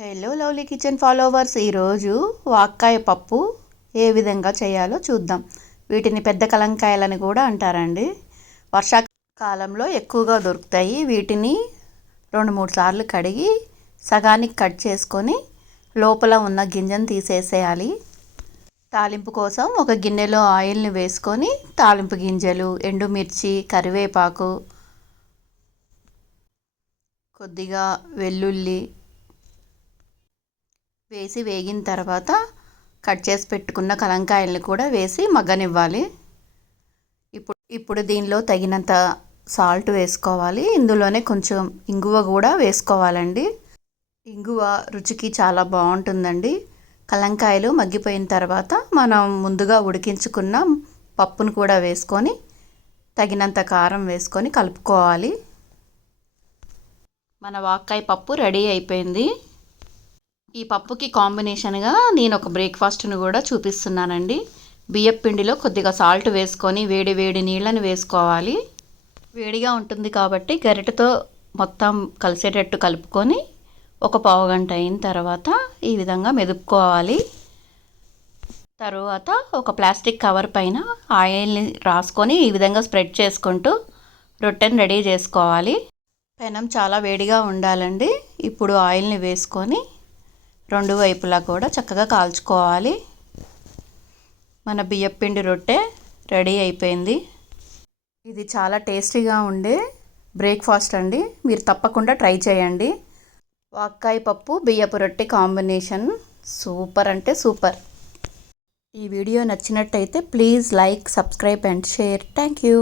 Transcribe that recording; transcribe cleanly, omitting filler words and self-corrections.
Hello lovely kitchen followers, ఈరోజు వాక్కాయ పప్పు ఏ విధంగా చేయాలో చూద్దాం. వీటిని పెద్ద కలంకాయలని కూడా అంటారండి. వర్షాకాలంలో ఎక్కువగా దొరుకుతాయి. వీటిని 2-3 సార్లు కడిగి సగానికి కట్ చేసుకొని లోపల ఉన్న గింజను తీసేసేయాలి. తాలింపు కోసం ఒక గిన్నెలో ఆయిల్ని వేసుకొని తాలింపు గింజలు, ఎండుమిర్చి, కరివేపాకు, కొద్దిగా వెల్లుల్లి వేసి వేగిన తర్వాత కట్ చేసి పెట్టుకున్న కలంకాయలను కూడా వేసి మగ్గనివ్వాలి. ఇప్పుడు దీనిలో తగినంత సాల్ట్ వేసుకోవాలి. ఇందులోనే కొంచెం ఇంగువ కూడా వేసుకోవాలండి. ఇంగువ రుచికి చాలా బాగుంటుందండి. కలంకాయలు మగ్గిపోయిన తర్వాత మనం ముందుగా ఉడికించుకున్న పప్పును కూడా వేసుకొని తగినంత కారం వేసుకొని కలుపుకోవాలి. మన వాక్కాయ పప్పు రెడీ అయిపోయింది. ఈ పప్పుకి కాంబినేషన్గా నేను ఒక బ్రేక్ఫాస్ట్ను కూడా చూపిస్తున్నానండి. బియ్యపు పిండిలో కొద్దిగా సాల్ట్ వేసుకొని వేడి వేడి నీళ్ళని వేసుకోవాలి. వేడిగా ఉంటుంది కాబట్టి గరిటెతో మొత్తం కలిసేటట్టు కలుపుకొని ఒక పావుగంట అయిన తర్వాత ఈ విధంగా మెదుపుకోవాలి. తరువాత ఒక ప్లాస్టిక్ కవర్ పైన ఆయిల్ని రాసుకొని ఈ విధంగా స్ప్రెడ్ చేసుకుంటూ రొట్టెని రెడీ చేసుకోవాలి. పెనం చాలా వేడిగా ఉండాలండి. ఇప్పుడు ఆయిల్ని వేసుకొని 2 వైపులా కూడా చక్కగా కాల్చుకోవాలి. మన బియ్యపిండి రొట్టె రెడీ అయిపోయింది. ఇది చాలా టేస్టీగా ఉండే బ్రేక్ఫాస్ట్ అండి. మీరు తప్పకుండా ట్రై చేయండి. వాక్కాయ పప్పు బియ్యపు రొట్టె కాంబినేషన్ సూపర్ అంటే సూపర్. ఈ వీడియో నచ్చినట్టయితే please like, subscribe and share. Thank you.